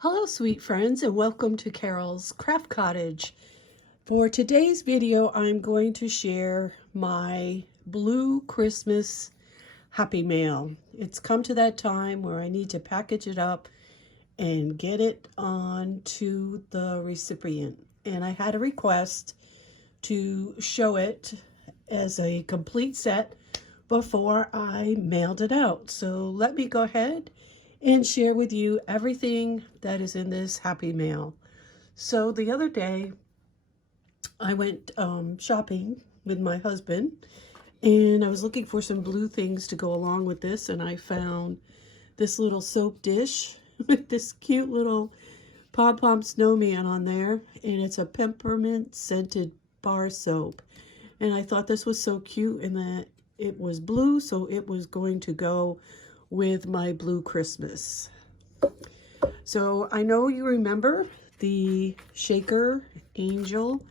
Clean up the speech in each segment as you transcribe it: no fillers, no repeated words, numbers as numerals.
Hello sweet friends, and welcome to Carol's Craft Cottage. For today's video I'm going to share my blue Christmas Happy Mail. It's come to that time where I need to package it up and get it on to the recipient. And I had a request to show it as a complete set before I mailed it out. So let me go ahead and share with you everything that is in this Happy Mail. So the other day I went shopping with my husband, and I was looking for some blue things to go along with this, and I found this little soap dish with this cute little pom-pom snowman on there, and it's a peppermint scented bar soap. And I thought this was so cute in that it was blue, so it was going to go with my blue Christmas. So I know you remember the Shaker Angel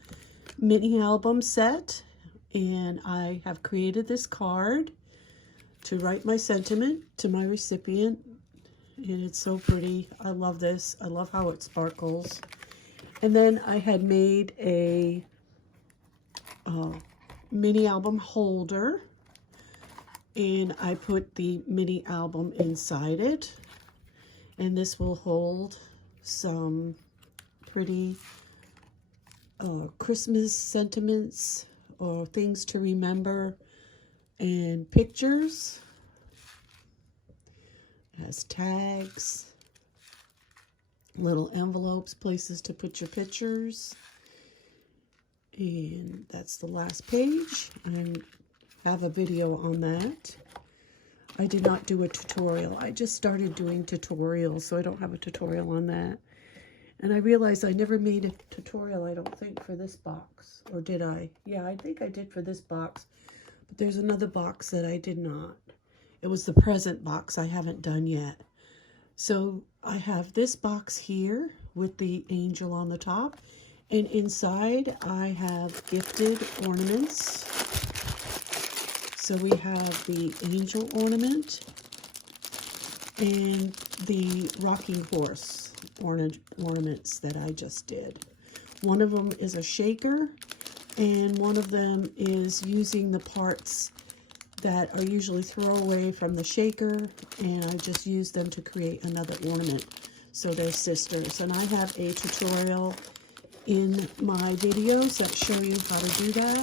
mini album set, and I have created this card to write my sentiment to my recipient, and it's so pretty. I love this. I love how it sparkles. And then I had made a mini album holder, and I put the mini album inside it, and this will hold some pretty Christmas sentiments or things to remember and pictures. It has tags, little envelopes, places to put your pictures, and that's the last page. And have a video on that. I did not do a tutorial. I just started doing tutorials, so I don't have a tutorial on that. And I realized I never made a tutorial, I don't think, for this box. Or did I? Yeah, I think I did for this box. But there's another box that I did not. It was the present box I haven't done yet. So I have this box here with the angel on the top. And inside I have gifted ornaments. So we have the angel ornament and the rocking horse ornaments that I just did. One of them is a shaker, and one of them is using the parts that are usually throwaway from the shaker, and I just used them to create another ornament. So they're sisters, and I have a tutorial in my videos that show you how to do that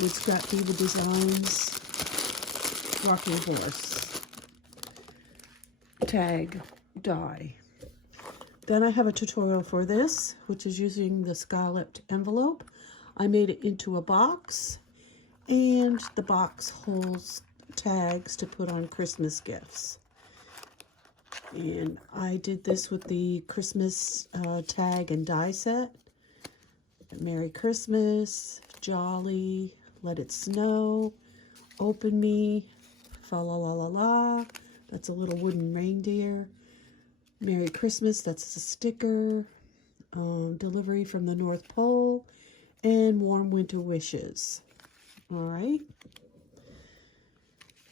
with Scrapdiva Designs rocking horse tag die. Then I have a tutorial for this, which is using the scalloped envelope. I made it into a box, and the box holds tags to put on Christmas gifts. And I did this with the Christmas tag and die set. Merry Christmas, Jolly, Let It Snow, Open Me, Fa la la la la, that's a little wooden reindeer. Merry Christmas, that's a sticker. Delivery from the North Pole, and Warm Winter Wishes. All right.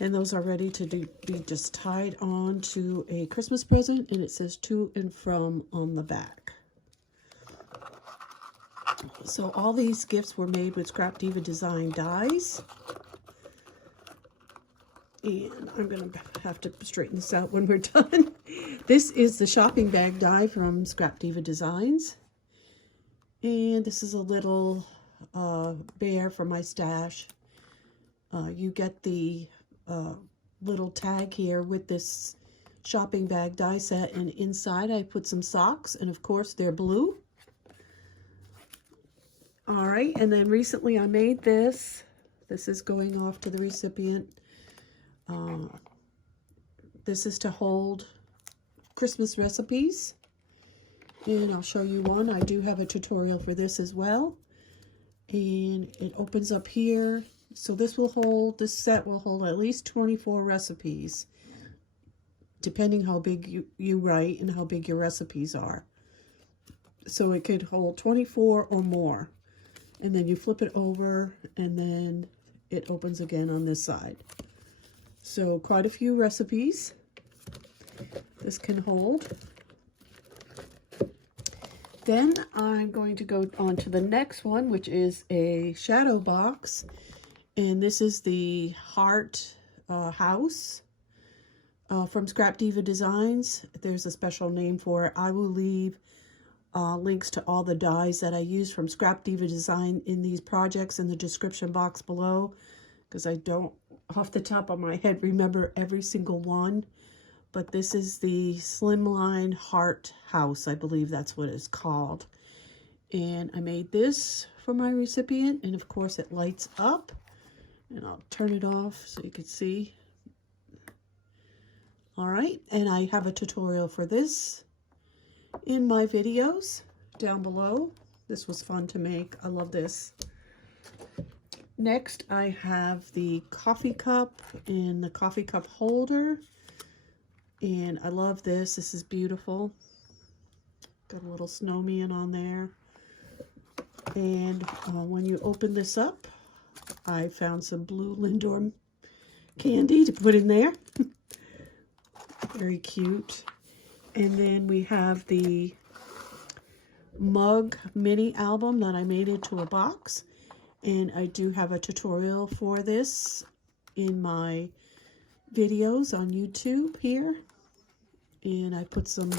And those are ready to be just tied on to a Christmas present, and it says to and from on the back. So all these gifts were made with Scrapdiva Design dies. And I'm going to have to straighten this out when we're done. This is the shopping bag die from Scrapdiva Designs. And this is a little bear for my stash. You get the little tag here with this shopping bag die set. And inside I put some socks. And of course they're blue. All right. And then recently I made this. This is going off to the recipient. This is to hold Christmas recipes, and I'll show you one. I do have a tutorial for this as well, and it opens up here. So this set will hold at least 24 recipes, depending how big you write and how big your recipes are. So it could hold 24 or more, and then you flip it over, and then it opens again on this side. So quite a few recipes this can hold. Then I'm going to go on to the next one, which is a shadow box. And this is the Heart House from Scrapdiva Designs. There's a special name for it. I will leave links to all the dies that I use from Scrapdiva Design in these projects in the description box below, because I don't, off the top of my head, remember every single one. But this is the Slimline Heart House. I believe that's what it's called. And I made this for my recipient, and of course it lights up. And I'll turn it off so you can see. All right, and I have a tutorial for this in my videos down below. This was fun to make. I love this. Next, I have the coffee cup and the coffee cup holder. And I love this. This is beautiful. Got a little snowman on there. And when you open this up, I found some blue Lindor candy to put in there. Very cute. And then we have the mug mini album that I made into a box. And I do have a tutorial for this in my videos on YouTube here. And I put some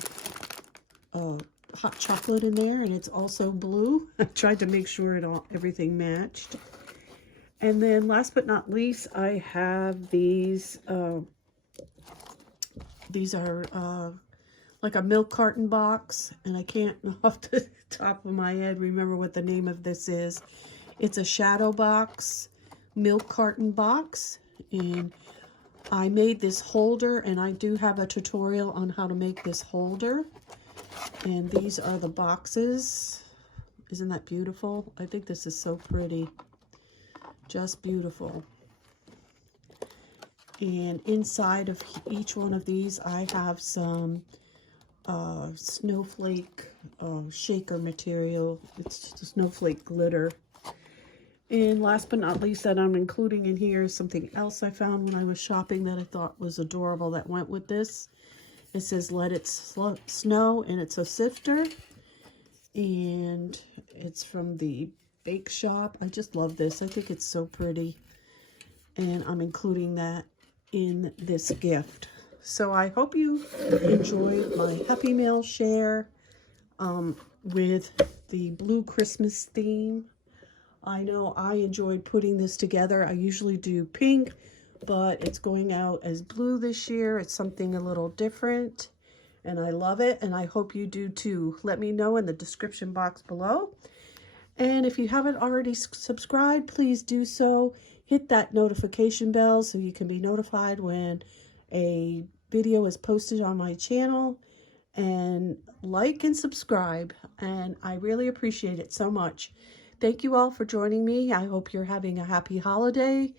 hot chocolate in there, and it's also blue. I tried to make sure everything matched. And then last but not least, I have these. These are like a milk carton box, and I can't off the top of my head remember what the name of this is. It's a shadow box, milk carton box, and I made this holder, and I do have a tutorial on how to make this holder. And these are the boxes. Isn't that beautiful? I think this is so pretty. Just beautiful. And inside of each one of these, I have some snowflake shaker material. It's snowflake glitter. And last but not least that I'm including in here is something else I found when I was shopping that I thought was adorable that went with this. It says "Let It Snow," and it's a sifter. And it's from the bake shop. I just love this. I think it's so pretty. And I'm including that in this gift. So I hope you enjoyed my Happy Mail share with the Blue Christmas theme. I know I enjoyed putting this together. I usually do pink, but it's going out as blue this year. It's something a little different, and I love it, and I hope you do too. Let me know in the description box below. And if you haven't already subscribed, please do so. Hit that notification bell so you can be notified when a video is posted on my channel. And like and subscribe, and I really appreciate it so much. Thank you all for joining me. I hope you're having a happy holiday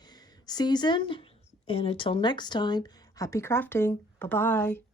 season. And until next time, happy crafting. Bye-bye.